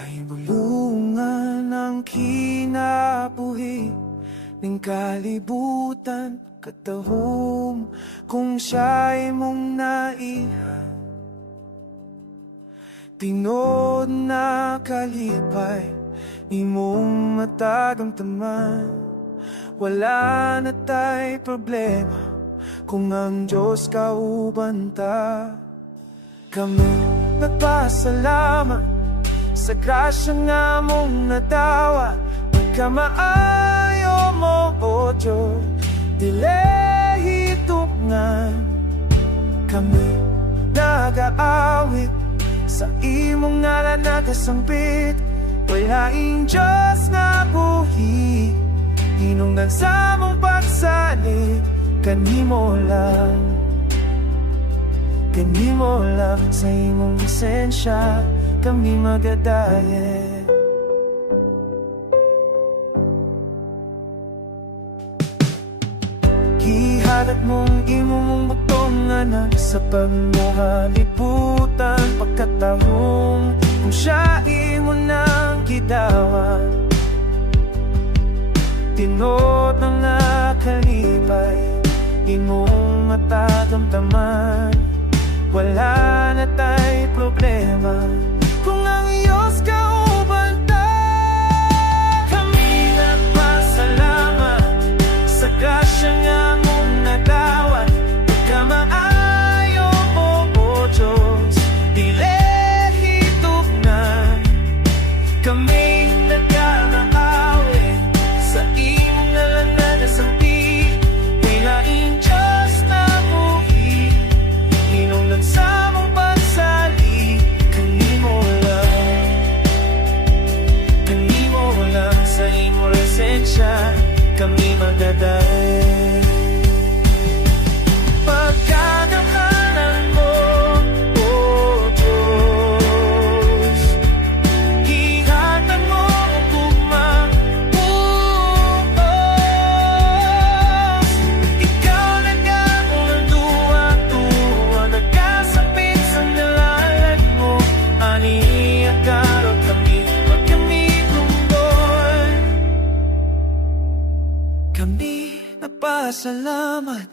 ay bulungan ng kinabuhi ng kalibutan katahom kung siya'y mong naihan. Tinod na kalipay imong matagamtaman, wala na tay problema kung ang Diyos kauban ta. Kami nagpasalamat sa grasya nga mong nadawa, pagkamaayo mo o Diyos, dili hitungan. Kami nag-aawit sa imong ngalan nagasambit, walaing Diyos nga buhi, hinungdan sa mong pagsalit. Kanimo lang sa imong lisensya kami magadaye. Gihalat mong imong butong anak sa pagmuhaliputan pagkatahong kung siya imo nang gidawan. Tinod na nga kalipay imong matagamtaman, wala na tay problema kung ang Diyos kauban ta. Kami nagpasalamat sa grasya nga mong nadawan, pagkamaayo mo o Diyos, dili hitugnan. Kami nagkakaawit sa imong ngalan nagasambit, walaing Diyos na buhi, hinungdan sa mong pagsali. Kanimo lang sa imong resensya kami magadaye. Pagkadamanan mo o Diyos, hihatan mo ang tugmang buos. Ikaw nag-aunang duwa-duwa, nagkasapit sa nalalag mo, aniya karot kami, wag kami tungkol. Kami napasalamat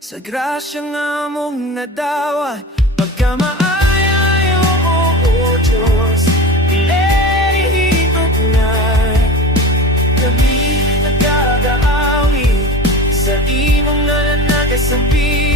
sa grasya nga mong nadawa, pagkamaayo mo o Diyos, dili hitugnan. Kami nagkakaawit sa imong ngalan nagasambit,